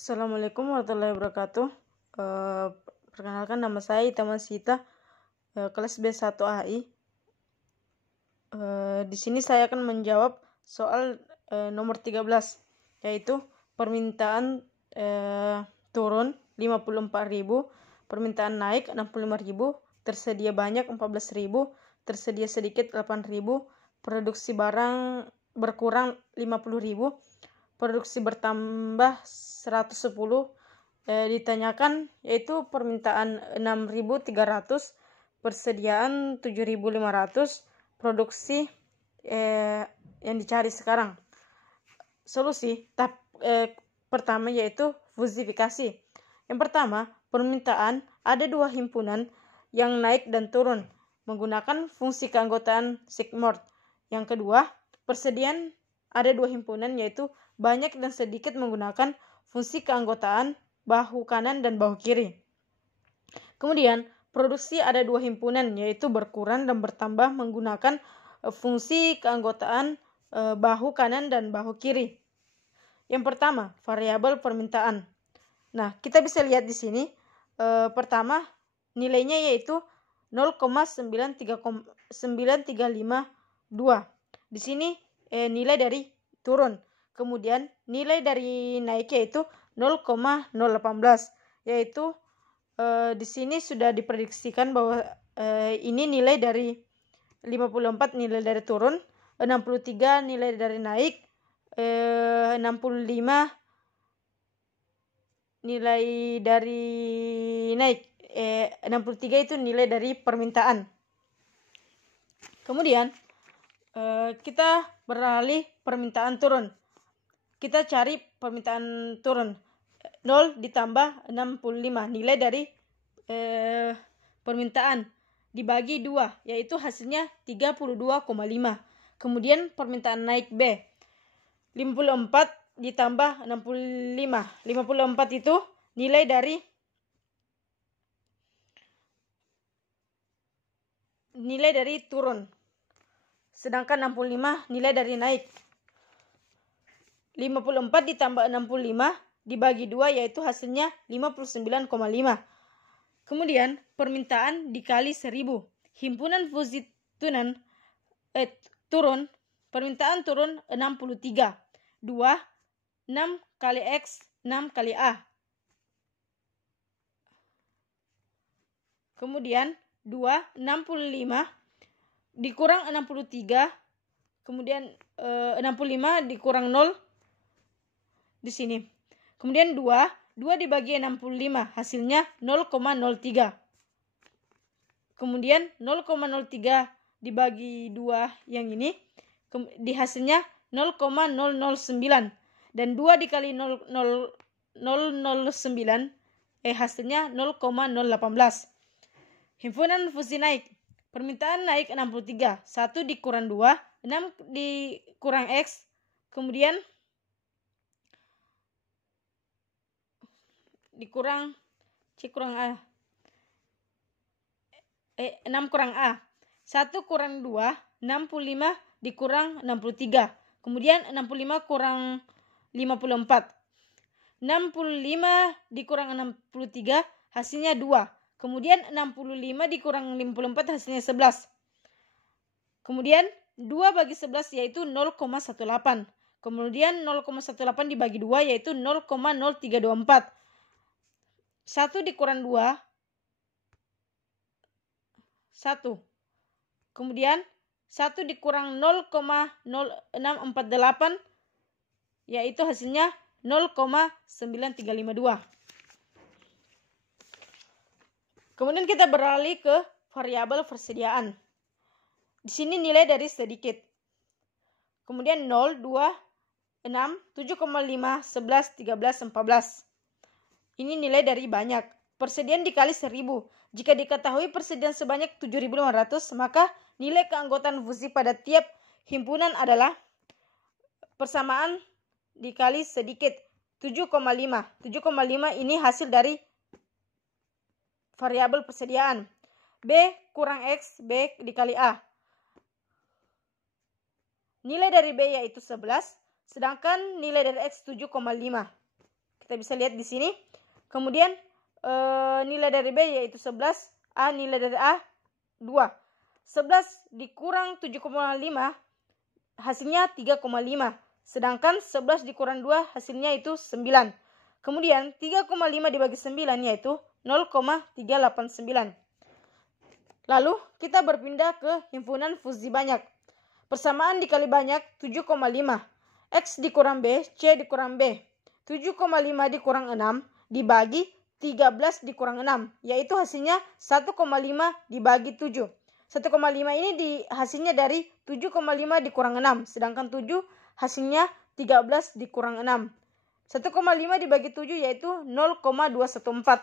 Assalamualaikum warahmatullahi wabarakatuh. Perkenalkan, nama saya Itaman Sita, kelas B1 AI. Di sini saya akan menjawab soal nomor 13, yaitu permintaan turun 54.000, permintaan naik 65.000, tersedia banyak 14.000, tersedia sedikit 8.000, produksi barang berkurang 50.000, produksi bertambah 110. Ditanyakan yaitu permintaan 6.300, persediaan 7.500, produksi yang dicari sekarang. Solusi tahap pertama yaitu fusifikasi. Yang pertama, permintaan ada dua himpunan yang naik dan turun menggunakan fungsi keanggotaan sigmoid. Yang kedua, persediaan ada dua himpunan yaitu banyak dan sedikit menggunakan fungsi keanggotaan bahu kanan dan bahu kiri. Kemudian, produksi ada dua himpunan yaitu berkurang dan bertambah menggunakan fungsi keanggotaan bahu kanan dan bahu kiri. Yang pertama, variabel permintaan. Nah, kita bisa lihat di sini pertama nilainya yaitu 0,9352. Di sini nilai dari turun. Kemudian nilai dari naik yaitu 0,018, yaitu di sini sudah diprediksikan bahwa ini nilai dari 54 nilai dari turun, 63 nilai dari naik, 65 nilai dari naik, 63 itu nilai dari permintaan. Kemudian kita beralih permintaan turun. Kita cari permintaan turun. 0 ditambah 65 nilai dari permintaan dibagi 2, yaitu hasilnya 32,5. Kemudian permintaan naik B, 54 ditambah 65. 54 itu nilai dari turun. Sedangkan 65 nilai dari naik. 54 ditambah 65 dibagi 2, yaitu hasilnya 59,5. Kemudian permintaan dikali 1000. Himpunan fusi turun. Permintaan turun 63. 2, 6 kali X, 6 kali A. Kemudian 2, 65 dikurang 63. Kemudian 65 dikurang 0 di sini. Kemudian 2 dibagi 65 hasilnya 0,03. Kemudian 0,03 dibagi 2 yang ini di hasilnya 0,009 dan 2 dikali 009 hasilnya 0,018. Himpunan fusi naik. Permintaan naik 63. 1 dikurang 2, 6 dikurang X, kemudian dikurang C kurang A. 6 kurang A. 1 kurang 2, 65 dikurang 63. Kemudian 65 kurang 54. 65 dikurang 63 hasilnya 2. Kemudian 65 dikurang 54 hasilnya 11. Kemudian 2 bagi 11 yaitu 0,18. Kemudian 0,18 dibagi 2 yaitu 0,0324. 1 dikurang 2, 1. Kemudian 1 dikurang 0,0648 yaitu hasilnya 0,9352. Kemudian kita beralih ke variabel persediaan. Di sini nilai dari sedikit. Kemudian 0, 2, 6, 7,5, 11, 13, 14. Ini nilai dari banyak. Persediaan dikali 1000. Jika diketahui persediaan sebanyak 7.500, maka nilai keanggotaan fusi pada tiap himpunan adalah persamaan dikali sedikit 7,5. 7,5 ini hasil dari variabel persediaan. B kurang X, B dikali A. Nilai dari B yaitu 11, sedangkan nilai dari X 7,5. Kita bisa lihat di sini. Kemudian nilai dari B yaitu 11, A nilai dari A 2. 11 dikurang 7,5 hasilnya 3,5. Sedangkan 11 dikurang 2 hasilnya itu 9. Kemudian 3,5 dibagi 9 yaitu 0,389. Lalu kita berpindah ke himpunan fusi banyak. Persamaan dikali banyak 7,5. X dikurang B, C dikurang B. 7,5 dikurang 6 dibagi 13 dikurang 6. Yaitu hasilnya 1,5 dibagi 7. 1,5 ini hasilnya dari 7,5 dikurang 6. Sedangkan 7 hasilnya 13 dikurang 6. 1,5 dibagi 7 yaitu 0,214.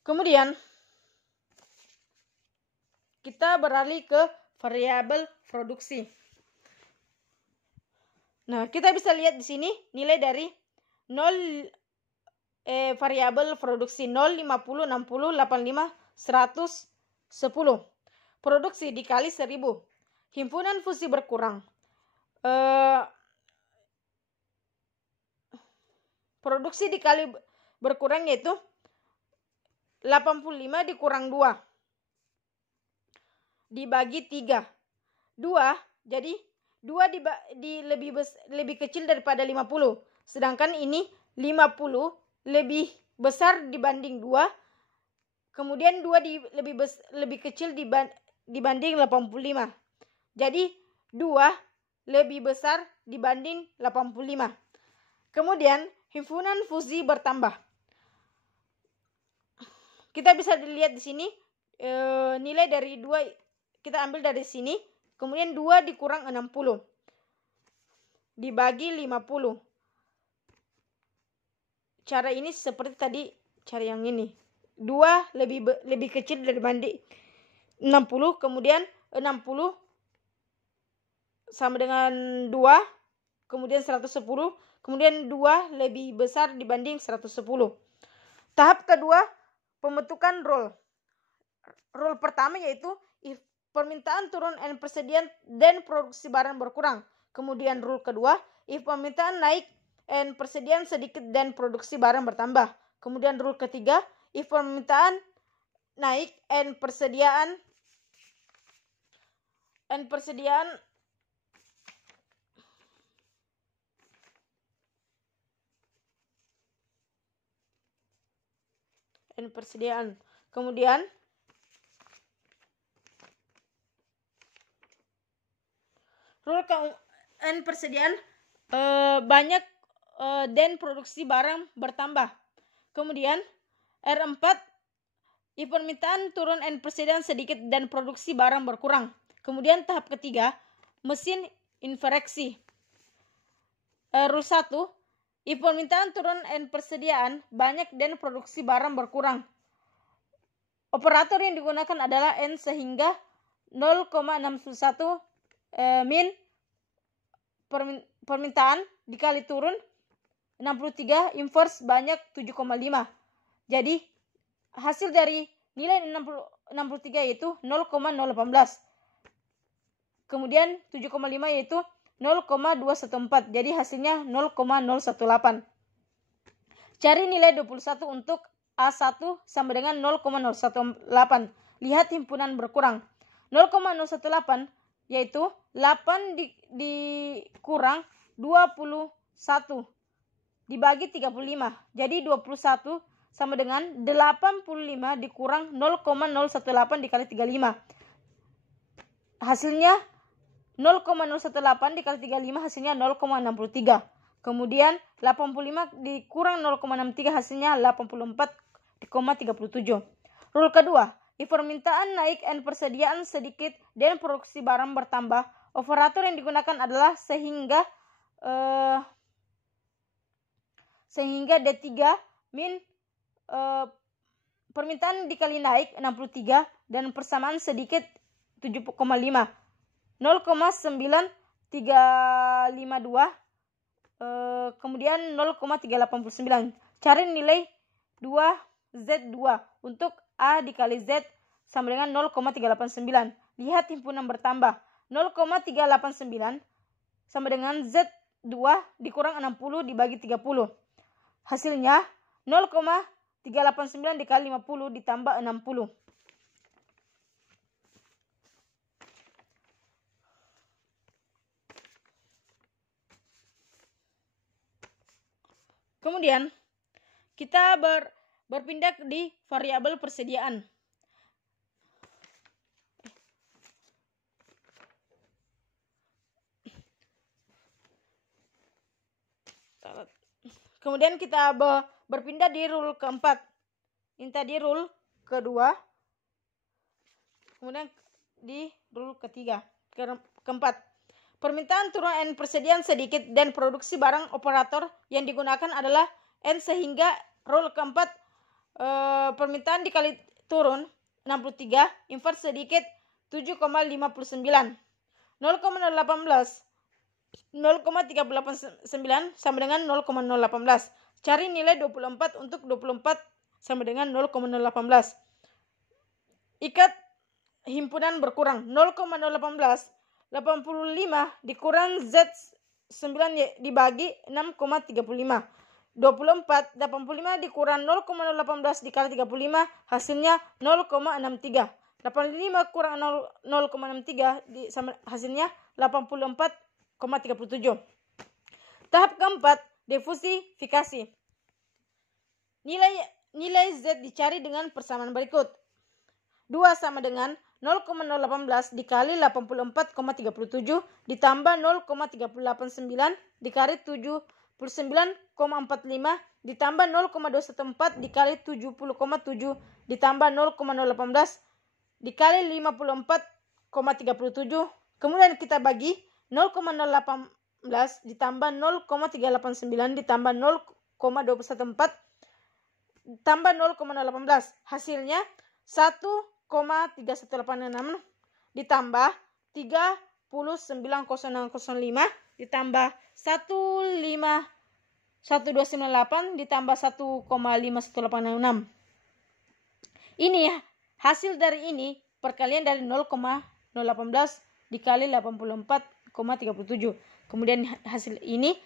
Kemudian kita beralih ke variabel produksi. Nah, kita bisa lihat di sini nilai dari 0 variabel produksi 0, 50, 60, 85, 100, 10. Produksi dikali 1000. Himpunan fusi berkurang. Produksi dikali berkurang yaitu 85 dikurang 2 dibagi 3. 2, jadi 2 lebih kecil daripada 50. Sedangkan ini 50 lebih besar dibanding 2. Kemudian 2 lebih kecil dibanding 85. Jadi 2 lebih besar dibanding 85. Kemudian himpunan fusi bertambah. Kita bisa dilihat di sini nilai dari 2 kita ambil dari sini. Kemudian 2 dikurang 60 dibagi 50. Cara ini seperti tadi cara yang ini. 2 lebih kecil dibanding 60. Kemudian 60 sama dengan 2. Kemudian 110. Kemudian 2 lebih besar dibanding 110. Tahap kedua, pembentukan rule. Rule pertama yaitu if permintaan turun and persediaan dan produksi barang berkurang. Kemudian rule kedua, if permintaan naik and persediaan sedikit dan produksi barang bertambah. Kemudian rule ketiga, if permintaan naik and persediaan Kemudian rule and persediaan banyak dan produksi barang bertambah. Kemudian R4 if permintaan turun and persediaan sedikit dan produksi barang berkurang. Kemudian tahap ketiga, mesin infraksi. Rule 1 if permintaan turun and persediaan banyak dan produksi barang berkurang. Operator yang digunakan adalah N sehingga 0,61 min permintaan dikali turun 63 inverse banyak 7,5. Jadi hasil dari nilai 63 yaitu 0,018. Kemudian 7,5 yaitu 0,214. Jadi hasilnya 0,018. Cari nilai 21 untuk A1 sama dengan 0,018. Lihat himpunan berkurang. 0,018 yaitu 8 dikurang 21 dibagi 35. Jadi 21 sama dengan 85 dikurang 0,018 dikali 35. Hasilnya 0,018 dikali 35 hasilnya 0,63. Kemudian 85 dikurang 0,63 hasilnya 84,37. Rule kedua, if permintaan naik and persediaan sedikit dan produksi barang bertambah, operator yang digunakan adalah sehingga D3 min permintaan dikali naik 63 dan persamaan sedikit 7,5. 0,9352 kemudian 0,389. Cari nilai 2Z2 untuk A dikali Z sama dengan 0,389. Lihat himpunan bertambah. 0,389 sama dengan Z dikurang 60 dibagi 30. Hasilnya 0,389 dikali 50 ditambah 60. Kemudian kita berpindah di variabel persediaan. Kemudian kita berpindah di rule keempat. Ini tadi rule kedua. Kemudian di rule ketiga, keempat. Permintaan turun N persediaan sedikit dan produksi barang operator yang digunakan adalah N, sehingga rule keempat permintaan dikali turun 63, invers sedikit 7,59. 0,389 sama dengan 0,018. Cari nilai 24 untuk 24 sama dengan 0,018. Ikat himpunan berkurang. 0,018 85 dikurang Z9 dibagi 6,35. 24 85 dikurang 0,018 dikali 35 hasilnya 0,63. 85 kurang 0,63 sama hasilnya 84,37. Tahap keempat, diversifikasi. Nilai Z dicari dengan persamaan berikut. 2 sama dengan 0,018 dikali 84,37 ditambah 0,389 dikali 79,45 ditambah 0,214 dikali 70,7 ditambah 0,018 dikali 54,37. Kemudian kita bagi 0,018 ditambah 0,389 ditambah 0,214 tambah 0,018. Hasilnya 1,3186 ditambah 39,0005 ditambah 1,1298 ditambah 1,5186. Ini hasil dari ini perkalian dari 0,018 dikali 84,37. Kemudian hasil ini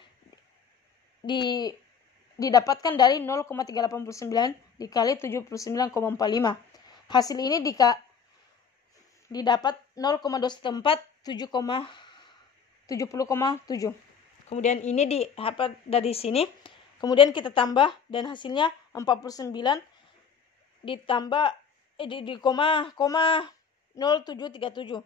didapatkan dari 0,389 dikali 79,45. Hasil ini didapat 0,214 70,7. Kemudian ini didapat dari sini. Kemudian kita tambah dan hasilnya 49 ditambah di koma 0737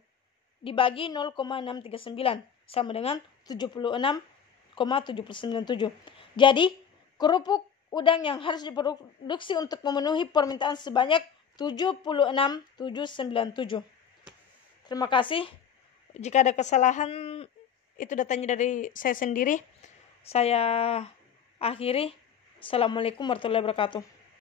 dibagi 0,639 sama dengan 76,797. Jadi kerupuk udang yang harus diproduksi untuk memenuhi permintaan sebanyak 76,797. Terima kasih. Jika ada kesalahan, itu datanya dari saya sendiri. Saya akhiri. Assalamualaikum warahmatullahi wabarakatuh.